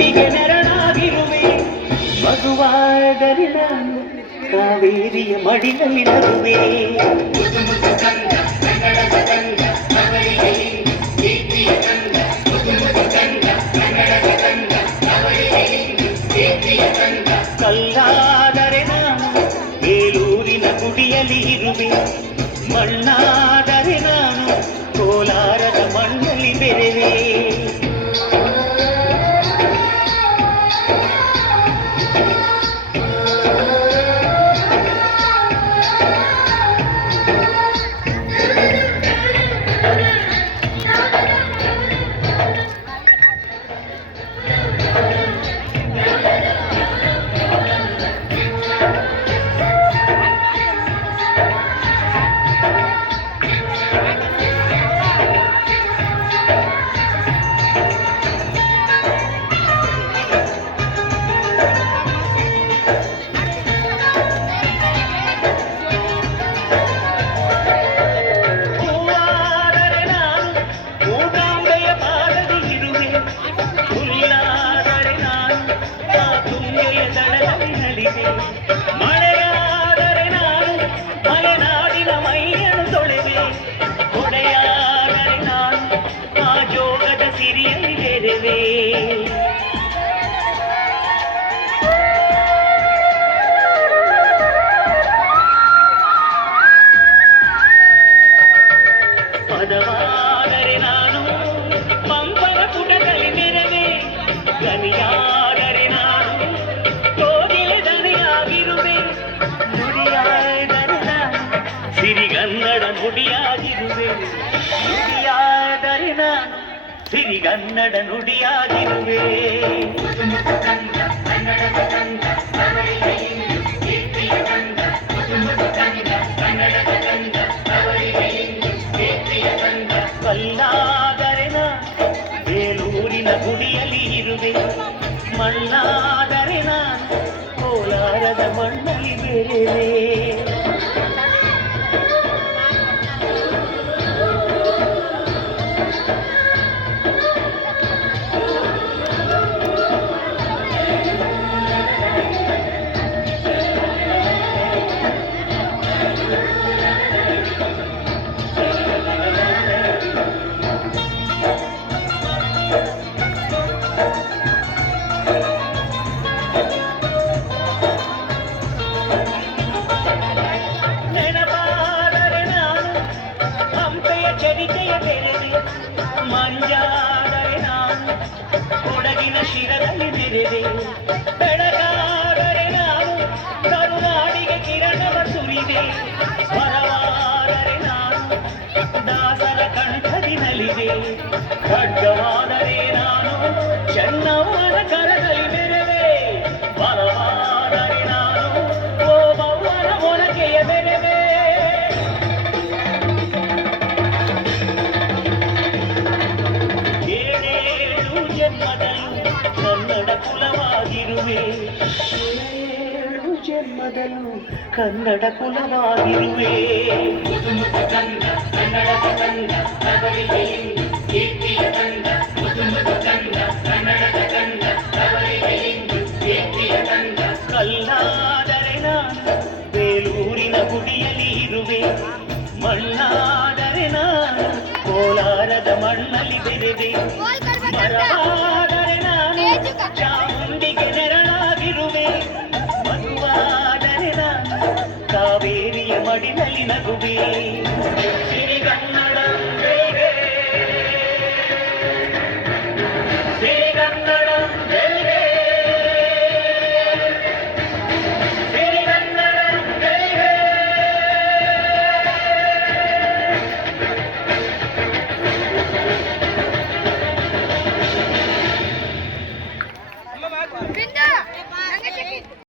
ಮುಂಡಿಗೆ ನೆರಳಾಗಿರುವೆ ಮಗುವಾದರೆ ನಾನು ಕಾವೇರಿಯ ಮಡಿಲಲ್ಲಿ ನಗುವೆ ಕಲ್ಲಾದರೆ ನಾನು ಬೇಲೂರಿನ ಗುಡಿಯಲ್ಲಿ ಇರುವೆ ಮಣ್ಣಾದರೆ ನಾನು ಕೋಲಾರದ ಮಣ್ಣಲ್ಲಿ ಬೆರೆವೆ ಮಳೆಯಾದರೆ ನಾನು ಮಲೆನಾಡಿನ ಮೈಯನ್ನು ತೊಳೆವೆ ಹೊಡೆಯಾದರೆ ನಾನು ಆ ಜೋಗದ ಸಿರಿಯಲ್ಲಿ ಬೆರೆವೆ ಪದವಾದರೆ ನಾನು ಪಂಪನ ಪುಟದಲ್ಲಿ ಮೆರವೆ ಗನಿಯಾದರೆ ನಾನು ಸಿರಿಗನ್ನಡ ನುಡಿಯಾಗಿರುವೆ ನುಡಿಯಾದರೆ ನಾನು ಸಿರಿಗನ್ನಡ ನುಡಿಯಾಗಿರುವೆ ಕಲ್ಲಾದರೆ ನಾನು ಬೇಲೂರಿನ ಗುಡಿಯಲ್ಲಿ ಇರುವೆ ಮಣ್ಣಾದರೆ ನಾನು ಕೋಲಾರದ ಮಣ್ಣಲ್ಲಿ ಬೆರೆವೆ ಮಂಜಾದರೆ ನಾನು ಕೊಡಗಿನ ಶಿರದಲ್ಲಿ ಬೆರೆದೆ ಬೆಳಗಾದರೆ ನಾನು ಕರುನಾಡಿಗೆ ಕಿರಣವ ಸುರಿದೆ ಹೊರವಾದರೆ ನಾನು ದಾಸರ ಕಂಠದಿ ನಲಿದೆ ಖಡ್ಗವಾದರೆ ನಾನು ಚೆನ್ನಮ್ಮನ ಕರದಲ್ಲಿ ಬೆರೆದೆ ಬಲವಾದರೆ ನಾನು ಓಬವ್ವನ ಮೊಳಕೆಯ ಬೆರೆದೆ ಕನ್ನಡ ಕುಲವಾಗಿರುವೆ ಏಳು ಜನ್ಮದಲ್ಲೂ ಕನ್ನಡ ಕುಲವಾಗಿರುವೆ ಕಲ್ಲಾದರೆ ನಾನು ಬೇಲೂರಿನ ಗುಡಿಯಲ್ಲಿ ಇರುವೆ ಮಣ್ಣಾದರೆ ನಾನು ಕೋಲಾರದ ಮಣ್ಣಲ್ಲಿ ಬೆರೆದೆ ಮರವಾದರೆ ನಾನು ಚಾಮುಂಡಿಗೆ ನೆರಳಾಗಿರುವೆ ಮಗುವಾದರೆ ನಾನು ಕಾವೇರಿಯ ಮಡಿಲಲ್ಲಿ ನಗುವೆ ಸಿರಿಗನ್ನಡ